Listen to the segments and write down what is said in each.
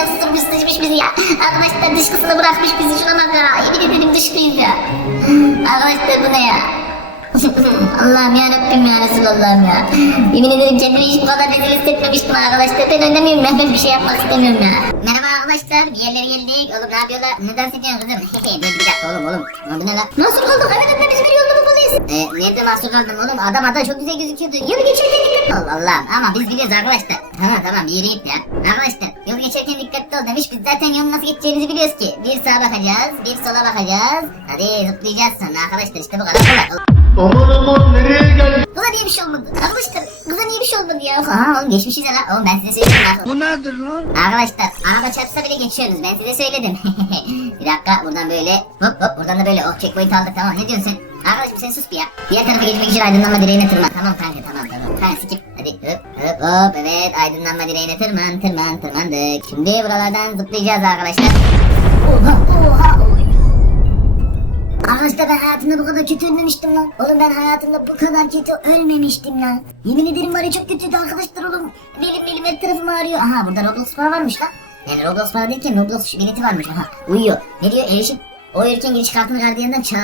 ya susturmuş sıçmış bizi ya. Arkadaşlar dışkısını bırakmış bizi şuna bak ya. Yemin ederim dışkıyız ya. Arkadaşlar bu ne ya? Allah'ım ya Rabbim ya Resulallah'ım ya. Yemin ederim kendimi hiç bu kadar rezil hissetmemiştim arkadaşlar. Ben oynamıyorum ben, ben bir şey yapmak istemiyorum ya. Merhaba arkadaşlar bir yerlere geldik. Oğlum ne yapıyorlar? Ne dans ediyorsun kızım? Dur bir dakika oğlum oğlum. Lan bu ne lan? Mahsur kaldık evet önüne bizim bir yolunu bulmalıyız. Ee, nerede mahsur kaldın oğlum? Adam ada çok güzel gözüküyordu. Yolu geçerken dikkatli ol. Allah ama biz biliyoruz arkadaşlar. Tamam tamam yürü git ya. Arkadaşlar geçerken dikkatli ol demiş. Biz zaten yolun nasıl geçeceğimizi biliyoruz ki. Bir sağa bakacağız, bir sola bakacağız. Hadi zıplayacağız sonra arkadaşlar işte bu kadar kolay. Aman aman nereye geldik? Buna niye bir şey olmadı? Arkadaşlar kıza niye bir şey olmadı ya? Aa oğlum geçmişiz ya lan. Oğlum ben size söyledim lan. Bu nedir lan? Arkadaşlar araba çarpsa bile geçiyoruz ben size söyledim. bir dakika buradan böyle hop hop buradan da böyle oh checkpoint aldık tamam ne diyorsun sen? Arkadaşım sen sus bir ya. Diğer tarafa geçmek için aydınlanma direğine tırman. Tamam kanka tamam tamam. Kanka skip. Hadi hop hop hop evet aydınlanma direğine tırman tırman tırmandık. Şimdi buralardan zıplayacağız arkadaşlar. Oha oha. Arkadaşlar ben hayatımda bu kadar kötü ölmemiştim lan. Oğlum ben hayatımda bu kadar kötü ölmemiştim lan. Yemin ederim var ya çok kötüydü arkadaşlar oğlum. Benim benim her tarafım ağrıyor. Aha burada Roblox para varmış lan. Yani Roblox para derken Roblox bileti varmış. Aha uyuyor. Ne diyor erişim? O erken giriş kartını gardiyandan çal.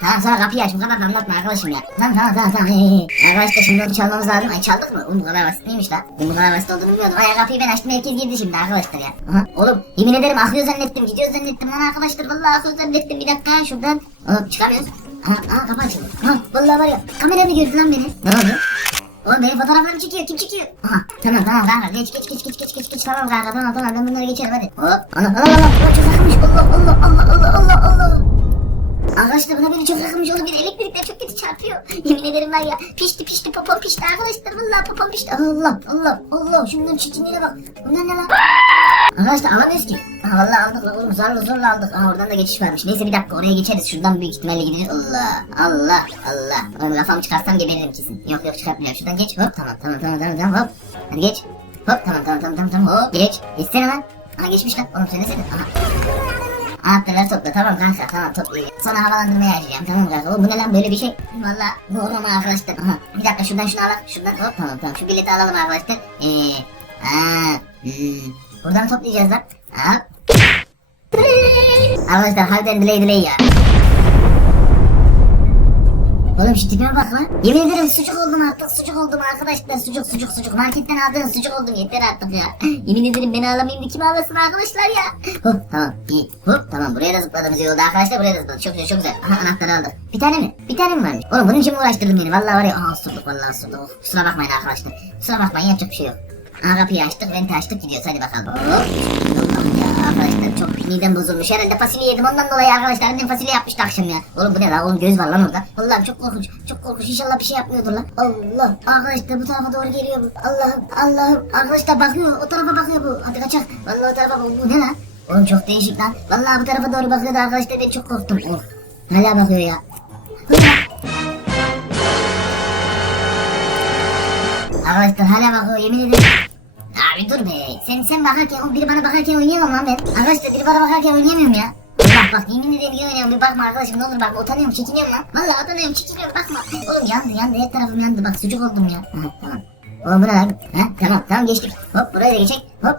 Tamam sonra kapıyı aç bu kadar da anlatma arkadaşım ya. Tamam tamam tamam tamam. Arkadaşlar şimdi onu çalmamız lazım. Ay çaldık mı? Oğlum bu kadar basit değilmiş lan. Bu kadar basit olduğunu bilmiyordum. Ay kapıyı ben açtım herkes girdi şimdi arkadaşlar ya. Aha, oğlum yemin ederim akıyor zannettim. Gidiyor zannettim lan arkadaşlar. Vallahi akıyor zannettim. Bir dakika şuradan. Oğlum çıkamıyoruz. Aha, aha kapı açıldı. Vallahi var ya. Kamera mı gördü lan beni? Ne oldu? Oğlum benim fotoğraflarımı çekiyor. Kim çekiyor? Aha tamam tamam kanka. Geç geç geç geç geç geç geç. Tamam kanka tamam tamam. Ben bunları geçerim hadi. Hop. Allah Allah Allah. Çok yakınmış. Allah Allah Allah Allah Allah Allah. Arkadaşlar buna beni çok yakınmış oğlum bir elektrikler çok kötü çarpıyor. Yemin ederim var ya pişti pişti popom pişti arkadaşlar vallahi popom pişti. Allah Allah Allah şunların çirkinliğine bak. Bunlar ne lan? Arkadaşlar alamıyoruz ki. Ha vallahi aldık lan oğlum zorla zorla aldık. Aha oradan da geçiş varmış. Neyse bir dakika oraya geçeriz. Şuradan büyük ihtimalle gideceğiz. Allah Allah Allah. Oğlum kafamı çıkarsam geberirim kesin. Yok yok çıkartmıyorum. Şuradan geç. Hop tamam tamam tamam tamam tamam hop. Hadi geç. Hop tamam tamam tamam tamam hop. Geç. Geçsene lan. Aha geçmiş lan. Oğlum söylesene. Aha. Anahtarları topla tamam kanka tamam toplayayım. Sonra havalandırmaya açacağım tamam kanka. Oğlum bu ne lan böyle bir şey? Valla bu olmama arkadaşlar. Aha. Bir dakika şuradan şunu alalım. Şuradan hop tamam tamam. Şu bileti alalım arkadaşlar. Eee. Aa. Hmm. Buradan toplayacağız lan. Hop. Arkadaşlar harbiden delay delay ya. Oğlum şu tipime bak lan. Yemin ederim sucuk oldum artık sucuk oldum arkadaşlar. Sucuk sucuk sucuk. Marketten aldığım sucuk oldum yeter artık ya. Yemin ederim beni ağlamayayım da kim ağlasın arkadaşlar ya. Hop tamam. Hop tamam buraya da zıpladığımız iyi arkadaşlar buraya da zıpladık. Çok güzel çok güzel. Aha anahtarı aldık. Bir tane mi? Bir tane mi varmış? Oğlum bunun için mi uğraştırdın beni? Vallahi var ya. Aha sorduk vallahi sorduk. Of, kusura bakmayın arkadaşlar. Kusura bakmayın yapacak bir şey yok. Aha kapıyı açtık venti açtık gidiyoruz hadi bakalım. Hop. Allah'ım arkadaşlar çok midem bozulmuş. Herhalde fasulye yedim ondan dolayı arkadaşlar. Annem fasulye yapmıştı akşam ya. Oğlum bu ne lan? Oğlum göz var lan orada. Vallahi çok korkunç. Çok korkunç. İnşallah bir şey yapmıyordur lan. Allah. Arkadaşlar bu tarafa doğru geliyor bu. Allah'ım. Allah'ım. Arkadaşlar bakıyor. O tarafa bakıyor bu. Hadi kaçak. Vallahi o tarafa bu. Bu ne lan? Oğlum çok değişik lan. Vallahi bu tarafa doğru bakıyordu arkadaşlar. Ben çok korktum. Oh. Hala bakıyor ya. Arkadaşlar hala bakıyor yemin ederim. Abi dur be. Sen sen bakarken o biri bana bakarken oynayamam lan ben. Arkadaşlar biri bana bakarken oynayamıyorum ya. Bak bak yemin ederim iyi oynuyorum bir bakma arkadaşım ne olur bak utanıyorum çekiniyorum lan. Vallahi utanıyorum çekiniyorum bakma. Oğlum yandı yandı her tarafım yandı bak sucuk oldum ya. Tamam. Oğlum bu ne lan? Ha, tamam tamam geçtik. Hop buraya da geçecek. Hop.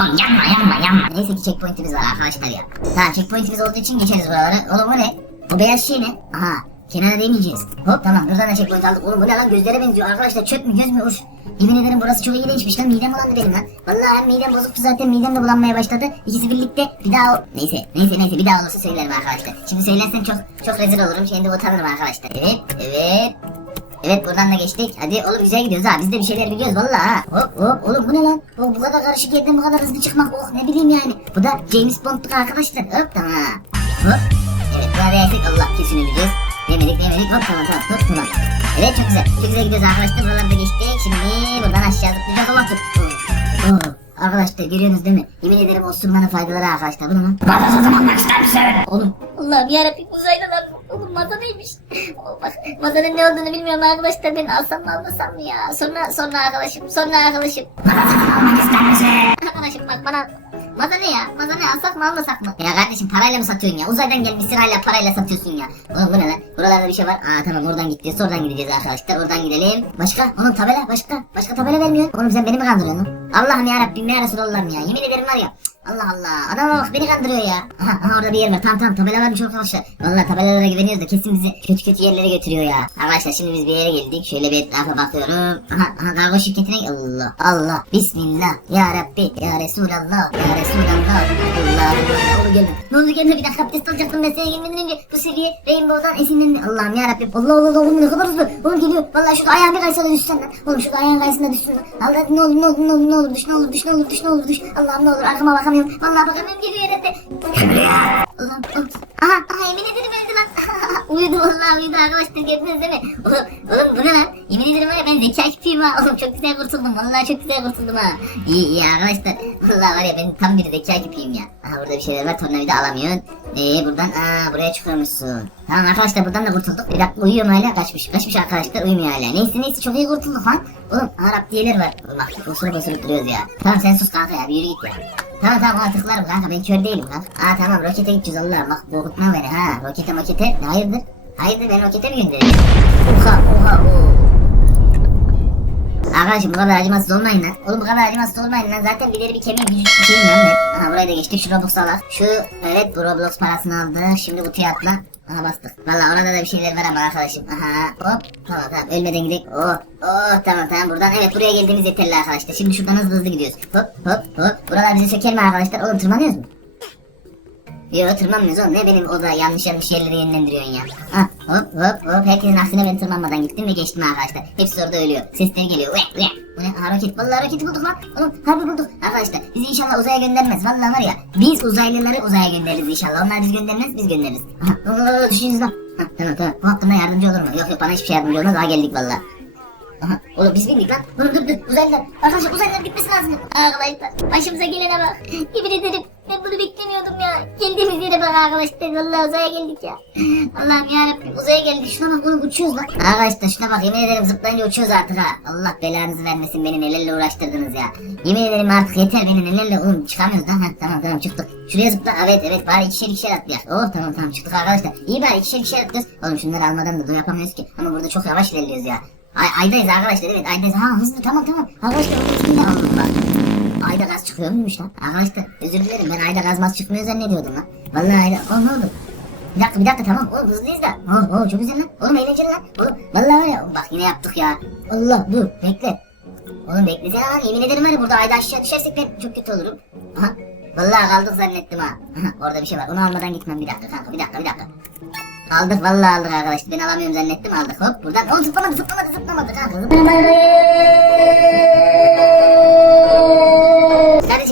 Oğlum yanma yanma yanma. Neyse ki checkpointimiz var arkadaşlar ya. Tamam checkpointimiz olduğu için geçeriz buraları. Oğlum bu ne? Bu beyaz şey ne? Aha Kenara değmeyeceğiz. Hop tamam buradan da checkpoint aldık. Oğlum bu ne lan gözlere benziyor arkadaşlar çöp mü göz mü uç. Yemin ederim burası çok iğrençmiş lan midem bulandı benim lan. Vallahi hem midem bozuktu zaten midem de bulanmaya başladı. İkisi birlikte bir daha o... Neyse neyse neyse bir daha olursa söylerim arkadaşlar. Şimdi söylersem çok çok rezil olurum. Şimdi utanırım arkadaşlar. Evet evet. Evet buradan da geçtik. Hadi oğlum güzel gidiyoruz ha. Biz de bir şeyler biliyoruz vallahi ha. Hop hop oğlum bu ne lan? Oh, bu kadar karışık yerden bu kadar hızlı çıkmak. Oh ne bileyim yani. Bu da James Bond'luk arkadaşlar. Hop tamam. Hop. Evet burada Allah kesin öleceğiz. Demedik demedik hop tamam tamam hop tamam. Evet çok güzel. Çok güzel gidiyoruz arkadaşlar. Buralarda geçtik. Şimdi buradan aşağı zıplayacağız. Allah tut. Oh. Arkadaşlar görüyorsunuz değil mi? Yemin ederim o sürmanın faydaları arkadaşlar. Bunu mu? Sözüm almak ister misin? Oğlum. Allah'ım yarabbim uzaylılar. Oğlum maza neymiş? Bak mazanın ne olduğunu bilmiyorum arkadaşlar. Ben alsam mı almasam mı ya? Sonra sonra arkadaşım. Sonra arkadaşım. Bana sözüm almak ister misin? Arkadaşım bak bana Maza ne ya? Maza ne? Alsak mı almasak mı? Ya kardeşim parayla mı satıyorsun ya? Uzaydan gelmişsin hala parayla satıyorsun ya. Oğlum bu ne lan? Buralarda bir şey var. Aa tamam oradan gideceğiz. Oradan gideceğiz arkadaşlar. Oradan gidelim. Başka? Oğlum tabela başka. Başka tabela vermiyor. Oğlum sen beni mi kandırıyorsun? Allah'ım ya Rabbim ya Resulallah'ım ya. Yemin ederim var ya. Allah Allah. Adam bak beni kandırıyor ya. Aha, aha orada bir yer var. Tamam tamam tabela varmış arkadaşlar. Vallahi tabelalara güveniyoruz da kesin bizi kötü kötü yerlere götürüyor ya. Arkadaşlar şimdi biz bir yere geldik. Şöyle bir etrafa bakıyorum. Aha, aha kargo şirketine Allah. Allah. Bismillah. Ya Rabbi. Ya Resulallah. Ya Resulallah. Allah. Oğlum gelme. Ne oldu gelme bir dakika abdest alacaktım ben seni gelmeden önce. Bu seviye Rainbow'dan esinlendi. Allah'ım ya Rabbim. Allah Allah Allah. Oğlum ne kadar hızlı. Oğlum geliyor. Vallahi şu ayağım bir kaysa da düşsen lan. Oğlum şu ayağın kaysa da düşsün lan. Allah ne olur ne olur ne olur ne olur düş ne olur düş ne olur düş ne olur düş. Allah'ım ne olur arkama bakamıyorum. Vallahi bakamıyorum geliyor herhalde. Allah'ım. Allah'ım. Aha aha yemin ederim öldü lan. uyudu vallahi uyudu arkadaşlar gördünüz değil mi? Oğlum, oğlum bu ne lan? Yemin ederim var ya ben zeka küpüyüm ha. Oğlum çok güzel kurtuldum. Vallahi çok güzel kurtuldum ha. İyi iyi arkadaşlar. Vallahi var ya ben tam bir zeka küpüyüm ya. Aha burada bir şeyler var. Tornavida alamıyorsun. Eee buradan aa buraya çıkıyormuşsun. Tamam arkadaşlar buradan da kurtulduk. Bir dakika uyuyorum hala kaçmış. Kaçmış arkadaşlar uyumuyor hala. Neyse neyse çok iyi kurtulduk lan. Oğlum Arap diyeler var. Bak osurup osurup duruyoruz ya. Tamam sen sus kanka ya bir yürü git ya. Tamam tamam ona tıklarım kanka ben kör değilim kanka. Aa tamam rokete gideceğiz Allah bak korkutma beni ha. Rokete makete ne hayırdır? Hayırdır ben rokete mi göndereyim? Oha oha oha. Arkadaşım bu kadar acımasız olmayın lan. Oğlum bu kadar acımasız olmayın lan. Zaten bir deri bir kemiğim gücü bir şeyim lan ben. Burayı da geçtik. Şu alak. Şu evet bu Roblox parasını aldı. Şimdi kutuya atla. Aha bastık. Valla orada da bir şeyler var ama arkadaşım. Aha hop. Tamam tamam ölmeden gidelim. Oh oh tamam tamam buradan evet buraya geldiğimiz yeterli arkadaşlar. Şimdi şuradan hızlı hızlı gidiyoruz. Hop hop hop. Buralar bizi söker mi arkadaşlar? Oğlum tırmanıyoruz mu? Yo tırmanmıyoruz oğlum ne benim o da yanlış yanlış yerleri yönlendiriyorsun ya. Ah hop hop hop herkesin aksine ben tırmanmadan gittim ve geçtim arkadaşlar. Hepsi orada ölüyor. Sesleri geliyor. Ve ve. Bu ne? Roket. Vallahi roketi bulduk lan. Oğlum harbi bulduk. Arkadaşlar bizi inşallah uzaya göndermez. Vallahi var ya biz uzaylıları uzaya göndeririz inşallah. Onlar biz göndermez biz göndeririz. Aha lan. Ha, tamam tamam. Bu hakkında yardımcı olur mu? Yok yok bana hiçbir şey yardımcı olmaz. Daha geldik vallahi. Aha oğlum biz bindik lan. Dur dur dur uzaylılar. Arkadaşlar uzaylılar gitmesi lazım. Arkadaşlar başımıza gelene bak. Yemin ederim ben bunu beklemiyordum ya. Geldiğimiz yere bak arkadaşlar. Vallahi uzaya geldik ya. Allah'ım yarabbim uzaya geldik. Şuna bak oğlum uçuyoruz lan. Arkadaşlar şuna bak yemin ederim zıplayınca uçuyoruz artık ha. Allah belanızı vermesin beni nelerle uğraştırdınız ya. Yemin ederim artık yeter beni nelerle oğlum çıkamıyoruz lan. Ha, tamam tamam çıktık. Şuraya zıpla. Evet evet bari ikişer ikişer atlayak. Oh tamam tamam çıktık arkadaşlar. İyi bari ikişer ikişer atlıyoruz. Oğlum şunları almadan da dur yapamıyoruz ki. Ama burada çok yavaş ilerliyoruz ya. Ay, aydayız arkadaşlar evet aydayız. Ha hızlı tamam tamam. Arkadaşlar Allah. Ayda gaz çıkıyor muymuş lan? Arkadaşlar özür dilerim ben ayda gaz maz çıkmıyor zannediyordum lan. Vallahi ayda. Oğlum ne oldu? Bir dakika bir dakika tamam oğlum hızlıyız da. Oh, oh çok güzel lan. Oğlum eğlenceli lan. Oğlum vallahi ya bak yine yaptık ya. Allah dur bekle. Oğlum beklesene lan yemin ederim ya burada ayda aşağı düşersek ben çok kötü olurum. Aha. Vallahi kaldık zannettim ha. Orada bir şey var. Onu almadan gitmem bir dakika kanka bir dakika bir dakika. Aldık vallahi aldık arkadaşlar. Ben alamıyorum zannettim aldık hop buradan. Oğlum zıplamadı zıplamadı zıplamadı kanka. Zıplamadı.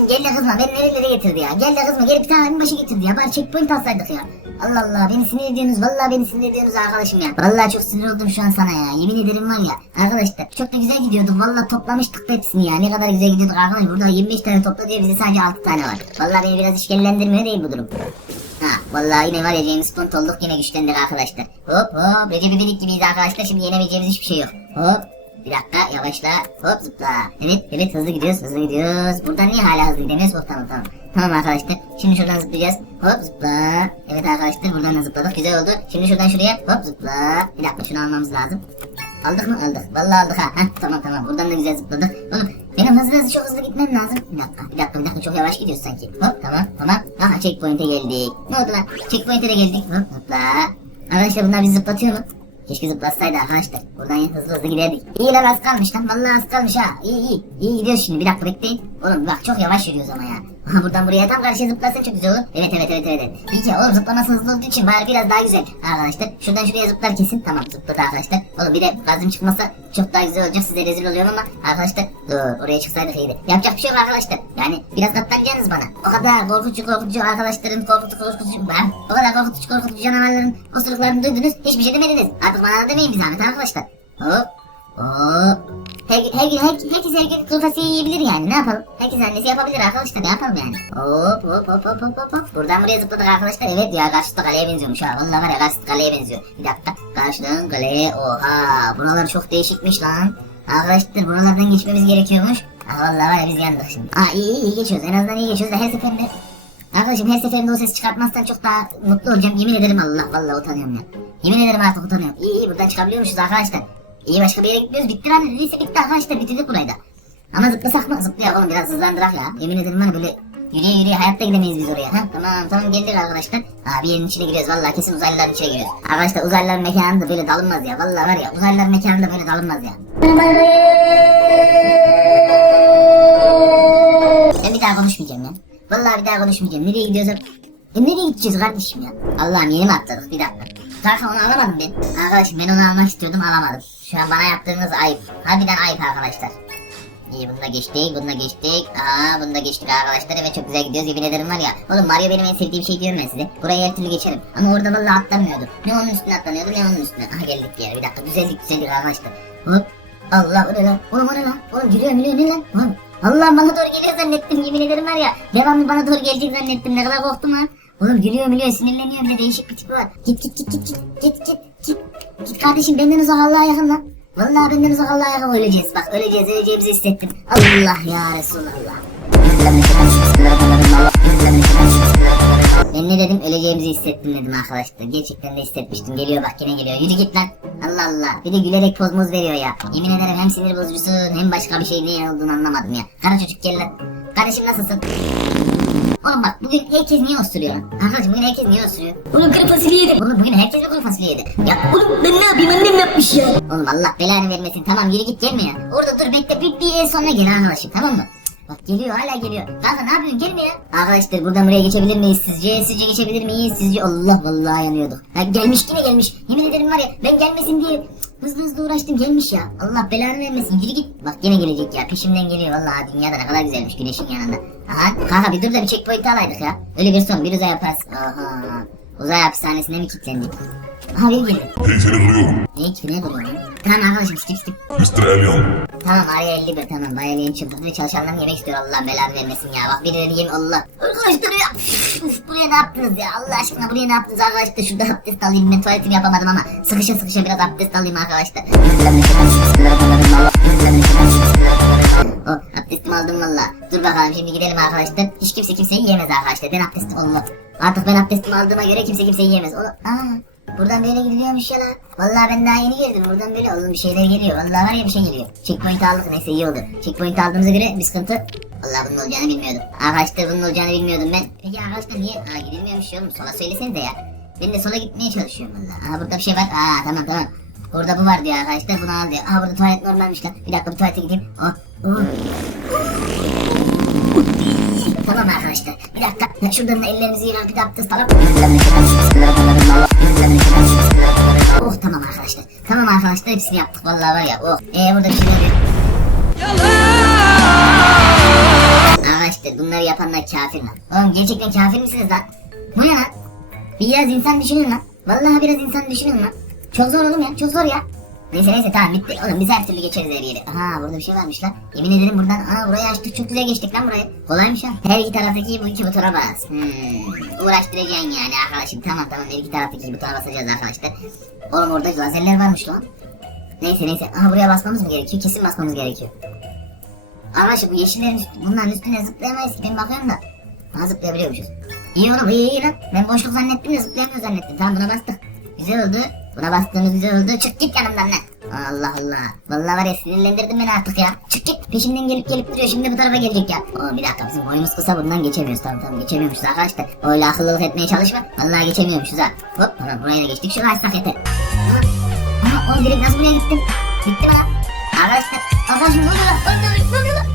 Gel de kızma beni nerelere getirdi ya. Gel de kızma gelip bir tane başı getirdi ya. Bari checkpoint alsaydık ya. Allah Allah beni sinir ediyorsunuz. Vallahi beni sinir ediyorsunuz arkadaşım ya. Vallahi çok sinir oldum şu an sana ya. Yemin ederim var ya. Arkadaşlar çok da güzel gidiyorduk. Vallahi toplamıştık da hepsini ya. Ne kadar güzel gidiyorduk arkadaşlar. Burada 25 tane topla diye bize sadece 6 tane var. Vallahi beni biraz işkillendirmiyor değil bu durum. Ha vallahi yine var ya James Bond olduk yine güçlendik arkadaşlar. Hop hop Recep İvedik gibiyiz arkadaşlar şimdi yenemeyeceğimiz hiçbir şey yok. Hop bir dakika yavaşla hop zıpla. Evet evet hızlı gidiyoruz hızlı gidiyoruz. Buradan niye hala hızlı gidemiyoruz? Hop tamam tamam. Tamam arkadaşlar şimdi şuradan zıplayacağız. Hop zıpla. Evet arkadaşlar buradan da zıpladık güzel oldu. Şimdi şuradan şuraya hop zıpla. Bir dakika şunu almamız lazım. Aldık mı? Aldık. Vallahi aldık ha. Heh, tamam tamam. Buradan da güzel zıpladık. Oğlum benim hızlı hızlı çok hızlı gitmem lazım. Bir dakika bir dakika bir dakika çok yavaş gidiyoruz sanki. Hop tamam tamam. Aha checkpoint'e geldik. Ne oldu lan? Checkpoint'e de geldik. Hop zıpla. Arkadaşlar bunlar bizi zıplatıyor mu? Keşke zıplatsaydı arkadaşlar. Buradan hızlı hızlı giderdik. İyi lan az kalmış lan. Vallahi az kalmış ha. İyi iyi. İyi gidiyoruz şimdi. Bir dakika bekleyin. Oğlum bak çok yavaş yürüyoruz ama ya. Buradan buraya tam karşıya zıplarsan çok güzel olur. Evet evet evet evet. evet. İyi ki oğlum zıplaması hızlı olduğu için bari biraz daha güzel. Arkadaşlar şuradan şuraya zıplar kesin. Tamam zıpladı arkadaşlar. Oğlum bir de gazım çıkmasa çok daha güzel olacak. Size rezil oluyorum ama arkadaşlar dur oraya çıksaydık iyiydi. Yapacak bir şey yok arkadaşlar. Yani biraz katlanacaksınız bana. O kadar korkutucu korkutucu arkadaşların korkutucu korkutucu ben. O kadar korkutucu korkutucu canavarların osuruklarını duydunuz. Hiçbir şey demediniz. Artık bana da demeyin bir zahmet arkadaşlar. Hop. Hop. Her, her, her, herkes her gün kuru fasulye yiyebilir yani ne yapalım? Herkes annesi yapabilir arkadaşlar ne yapalım yani? Hop hop hop hop hop hop. Buradan buraya zıpladık arkadaşlar evet ya karşıda kaleye benziyormuş ha. Vallahi var ya karşıda kaleye benziyor. Bir dakika karşıdan kaleye oha. Buralar çok değişikmiş lan. Arkadaşlar buralardan geçmemiz gerekiyormuş. Aa, vallahi var ya biz yandık şimdi. Aa iyi iyi, iyi geçiyoruz en azından iyi geçiyoruz da her seferinde Arkadaşım her seferinde o ses çıkartmazsan çok daha mutlu olacağım. Yemin ederim Allah vallahi utanıyorum ya. Yemin ederim artık utanıyorum. İyi iyi buradan çıkabiliyormuşuz arkadaşlar. İyi başka bir yere gitmiyoruz. Bitti lan. Neyse bitti arkadaşlar bitirdik burayı da. Ama zıplasak mı? Zıplayalım biraz hızlandırak ya. Yemin ederim ya böyle Yürüye yürüye hayatta gidemeyiz biz oraya. Ha? Tamam tamam geldik arkadaşlar. Abi yerin içine giriyoruz vallahi kesin uzaylıların içine giriyoruz. Arkadaşlar uzaylıların mekanında böyle dalınmaz ya. Vallahi var ya uzaylıların mekanında böyle dalınmaz ya. Ben bir daha konuşmayacağım ya. Vallahi bir daha konuşmayacağım. Nereye gidiyorsak... E nereye gideceğiz kardeşim ya? Allah'ım yeni mi atladık? Bir dakika. Kanka onu alamadım ben. Arkadaşım ben onu almak istiyordum alamadım. Şu an bana yaptığınız ayıp. Harbiden ayıp arkadaşlar. İyi bunda geçtik, bunda geçtik. Aa bunda geçtik arkadaşlar. Evet çok güzel gidiyoruz yemin ederim var ya. Oğlum Mario benim en sevdiğim şey diyorum ben size. Buraya her türlü geçerim. Ama orada vallahi atlamıyordu. Ne onun üstüne atlanıyordu ne onun üstüne. Aha geldik bir yere bir dakika güzellik güzellik arkadaşlar. Hop. Allah o ne lan? Oğlum o ne lan? Oğlum gülüyor gülüyor ne lan? Oğlum. Allah bana doğru geliyor zannettim yemin ederim var ya. Devamlı bana doğru gelecek zannettim ne kadar korktum ha. Oğlum gülüyor gülüyor sinirleniyor bir de değişik bir tipi var. Git git git git git git git git. Git kardeşim benden uzak Allah'a yakın lan. Vallahi benden uzak Allah'a yakın öleceğiz. Bak öleceğiz öleceğimizi hissettim. Allah ya Resulallah. Ben ne dedim öleceğimizi hissettim dedim arkadaşlar. Gerçekten de hissetmiştim. Geliyor bak yine geliyor. Yürü git lan. Allah Allah. Bir de gülerek poz moz veriyor ya. Yemin ederim hem sinir bozucusun hem başka bir şey ne olduğunu anlamadım ya. Kara çocuk gel lan. Kardeşim nasılsın? Oğlum bak bugün herkes niye osuruyor? Arkadaşım bugün herkes niye osuruyor? Oğlum kuru fasulye yedim. Oğlum bugün herkes mi kuru fasulye yedi? Ya oğlum ben ne yapayım annem yapmış ya. Oğlum Allah belanı vermesin. Tamam yürü git gelme ya. Orada dur bekle bir, bir el sonra gel arkadaşım tamam mı? Bak geliyor hala geliyor. Kanka ne yapıyorsun gelme ya. Arkadaşlar buradan buraya geçebilir miyiz sizce? Sizce geçebilir miyiz? Sizce Allah vallahi yanıyorduk. Ha, gelmiş yine gelmiş. Yemin ederim var ya ben gelmesin diye hızlı hızlı uğraştım gelmiş ya. Allah belanı vermesin yürü git. Bak yine gelecek ya peşimden geliyor vallahi dünyada ne kadar güzelmiş güneşin yanında. Aha kanka bir dur da bir checkpoint alaydık ya. Öyle bir son bir uzay yaparsın. Aha. Uzay hapishanesine mi kilitlendik? Aha bir geldi. Hey seni kırıyorum. Ne ki ne? Tamam arkadaşım skip skip. Mr. Alien. Tamam araya 51 tamam bayağı yeni çıldırdı ve çalışanlarını yemek istiyor Allah belanı vermesin ya. Bak birileri yem Allah. Arkadaşlar ya. Üf, buraya ne yaptınız ya Allah aşkına buraya ne yaptınız arkadaşlar şurada abdest alayım ben tuvaletimi yapamadım ama sıkışa sıkışa biraz abdest alayım arkadaşlar. O abdestimi aldım valla. Dur bakalım şimdi gidelim arkadaşlar. Hiç kimse kimseyi yiyemez arkadaşlar. Ben abdest Allah. Artık ben abdestimi aldığıma göre kimse kimseyi yiyemez. Oğlum, aa, buradan böyle gidiliyormuş ya lan. Vallahi ben daha yeni geldim. Buradan böyle oğlum bir şeyler geliyor. Vallahi var ya bir şey geliyor. Checkpoint aldık neyse iyi oldu. Checkpoint aldığımıza göre bir sıkıntı. Vallahi bunun olacağını bilmiyordum. Arkadaşlar bunun olacağını bilmiyordum ben. Peki arkadaşlar niye? Aa gidilmiyormuş oğlum. Sola söylesenize ya. Ben de sola gitmeye çalışıyorum valla. Aa burada bir şey var. Aa tamam tamam. Burada bu var diyor arkadaşlar. Bunu al diyor. Aa burada tuvalet normalmiş lan. Bir dakika bir tuvalete gideyim. Oh. Oh. Tamam arkadaşlar. Bir dakika. Şuradan da ellerimizi yıkar bir de abdest alalım. Oh tamam arkadaşlar. Tamam arkadaşlar hepsini yaptık vallahi var ya. Oh. Ee burada bir şey oluyor. Arkadaşlar bunları yapanlar kafir lan. Oğlum gerçekten kafir misiniz lan? Bu ne lan? Biraz insan düşünün lan. Vallahi biraz insan düşünün lan. Çok zor oğlum ya çok zor ya. Neyse neyse tamam bitti. Oğlum biz her türlü geçeriz her yeri. Aha burada bir şey varmış lan. Yemin ederim buradan. Aa burayı açtık çok güzel geçtik lan burayı. Kolaymış ha. Her iki taraftaki bu iki butona bas. Hmm. Uğraştıracaksın yani arkadaşım. Tamam tamam her iki taraftaki butona basacağız arkadaşlar. Oğlum orada lazerler varmış lan. Neyse neyse. Aha buraya basmamız mı gerekiyor? Kesin basmamız gerekiyor. Arkadaşlar bu yeşillerin bunların üstüne zıplayamayız ki ben bakıyorum da. Ha zıplayabiliyormuşuz. İyi oğlum iyi iyi lan. Ben boşluk zannettim de zıplayamıyor zannettim. Tamam buna bastık. Güzel oldu. Buna bastığımız güzel oldu. Çık git yanımdan lan. Allah Allah. Vallahi var ya sinirlendirdin beni artık ya. Çık git. Peşimden gelip gelip duruyor. Şimdi bu tarafa gelecek ya. Oo, bir dakika bizim boyumuz kısa bundan geçemiyoruz. Tamam tamam geçemiyormuşuz arkadaşlar. Öyle akıllılık etmeye çalışma. Vallahi geçemiyormuşuz ha. Hop tamam buraya da geçtik. Şunu açsak yeter. Aha oğlum direkt nasıl buraya gittim? Gitti mi lan? Arkadaşlar. Arkadaşlar ne oluyor lan? Ne oluyor lan?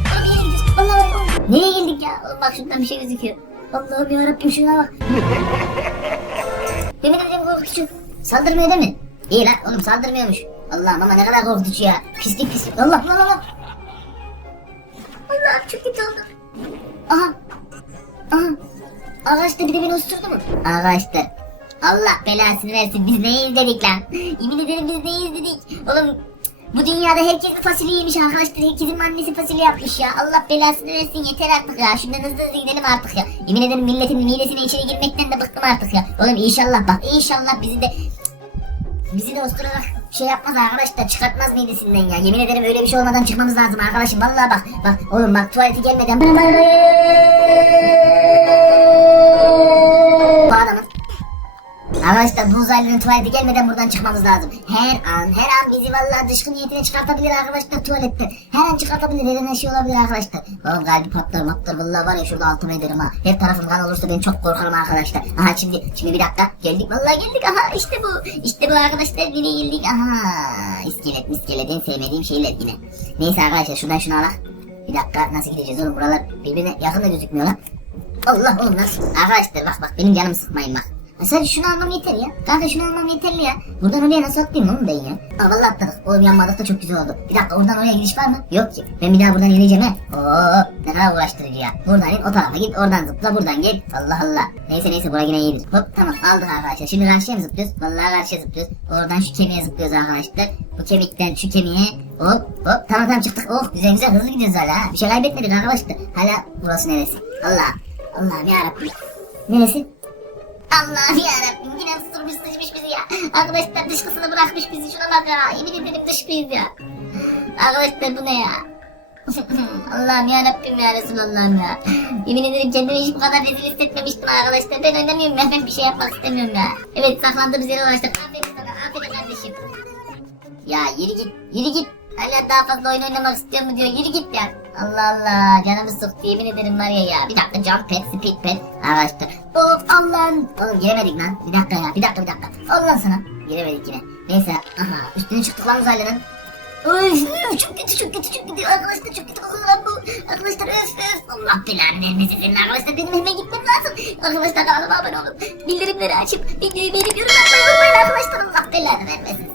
Vallahi. Nereye geldik ya? Oğlum bak şuradan bir şey gözüküyor. Allah'ım yarabbim şuna bak. Yemin ederim korkutucu. Saldırmıyor değil mi? İyi lan oğlum saldırmıyormuş. Allah'ım ama ne kadar korkutucu ya. Pislik pislik. Allah Allah Allah. Allah'ım çok kötü oldu. Aha. Aha. Arkadaşlar bir de beni usturdu mu? Arkadaşlar. Allah belasını versin biz ne izledik lan. Yemin ederim biz ne izledik. Oğlum bu dünyada herkes fasulye yemiş arkadaşlar. Herkesin annesi fasulye yapmış ya. Allah belasını versin yeter artık ya. Şuradan hızlı hızlı gidelim artık ya. Yemin ederim milletin midesine içeri girmekten de bıktım artık ya. Oğlum inşallah bak inşallah bizi de bizi de osturarak şey yapmaz arkadaşlar çıkartmaz midesinden ya. Yemin ederim öyle bir şey olmadan çıkmamız lazım arkadaşım. Vallahi bak bak oğlum bak tuvaleti gelmeden Arkadaşlar bu uzaylının tuvalete gelmeden buradan çıkmamız lazım. Her an her an bizi vallahi dışkı niyetine çıkartabilir arkadaşlar tuvalette. Her an çıkartabilir her an şey olabilir arkadaşlar. Oğlum kalbi patlar matlar vallahi var ya şurada altıma ederim ha. Her tarafım kan olursa ben çok korkarım arkadaşlar. Aha şimdi şimdi bir dakika geldik vallahi geldik aha işte bu. İşte bu arkadaşlar yine geldik aha. İskelet miskelet en sevmediğim şeyler yine. Neyse arkadaşlar şuradan şunu alak. Bir dakika nasıl gideceğiz oğlum buralar birbirine yakın da gözükmüyor lan. Allah oğlum nasıl? Arkadaşlar bak bak benim canımı sıkmayın bak. Sadece şunu almam yeter ya. Kanka şunu almam yeterli ya. Buradan oraya nasıl atlayayım oğlum ben ya? Aa atladık. Oğlum yanmadık da çok güzel oldu. Bir dakika oradan oraya gidiş var mı? Yok ki. Ben bir daha buradan ineceğim ha. Oo ne kadar uğraştırıcı ya. Buradan in o tarafa git oradan zıpla buradan gel. Allah Allah. Neyse neyse buraya yine iyidir. Hop tamam aldık arkadaşlar. Şimdi karşıya mı zıplıyoruz? Vallahi karşıya zıplıyoruz. Oradan şu kemiğe zıplıyoruz arkadaşlar. Bu kemikten şu kemiğe hop hop tamam tamam çıktık. Oh güzel güzel hızlı gidiyoruz hala. ha. Bir şey kaybetmedik arkadaşlar. Hala burası neresi? Allah. Allah'ım yarabbim. Neresi? Allah'ım yarabbim yine ısırmış sıçmış bizi ya. Arkadaşlar dışkısını bırakmış bizi şuna bak ya. Yemin ederim dışkıyız ya. Arkadaşlar bu ne ya? Allah'ım yarabbim ya Resulallah'ım ya. Yemin ederim kendimi hiç bu kadar rezil hissetmemiştim arkadaşlar. Ben oynamıyorum ya. Ben bir şey yapmak istemiyorum ya. Evet saklandığımız yere ulaştık. Aferin sana. Aferin kardeşim. Ya yürü git. Yürü git. Hala daha fazla oyun oynamak istiyor mu diyor. Yürü git ya. Allah Allah canımı sıktı yemin ederim var ya ya. Bir dakika jump pad speed pad. Arkadaşlar. Of Allah'ım. Oğlum giremedik lan. Bir dakika ya. Bir dakika bir dakika. Allah sana. Giremedik yine. Neyse. Aha. Üstüne çıktık lan uzaylının. Öf, öf, çok kötü çok kötü çok kötü arkadaşlar çok kötü lan bu arkadaşlar öf öf Allah belanı vermesin senin arkadaşlar benim hemen gitmem lazım arkadaşlar kanalıma abone olun bildirimleri açıp videoyu beğenip yorum yapmayı unutmayın arkadaşlar Allah belanı vermesin